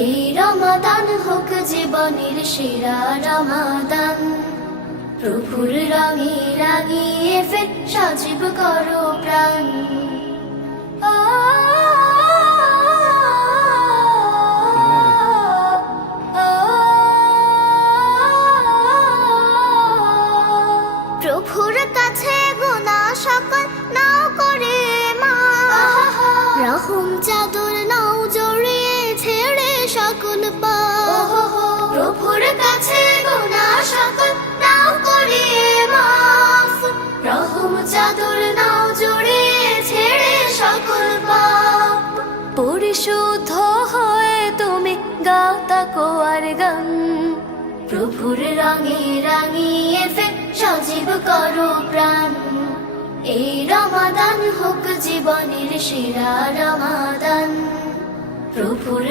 এই রমাদান হোক জীবনের সেরা রমাদান। প্রভুর রঙে রাঙিয়ে ফের সজীব করো প্রাণ। প্রভুর কাছে গুনাহ সকল নাও করে মাফ, রহম চাদর নাও জড়িয়ে ছেড়ে সকল পাপ। প্রভুর কাছে গুনাহ সকল নাও করে মাফ, রহম চাদর নাও জড়িয়ে ছেড়ে সকল পাপ। পরিশুদ্ধ হয়ে তুমি গাও তাকওয়ার গান, প্রভুর রঙে রাঙিয়ে ফের সজীব করো প্রাণ। এই রমাদান হোক জীবনের সেরা রমাদান। প্রভুর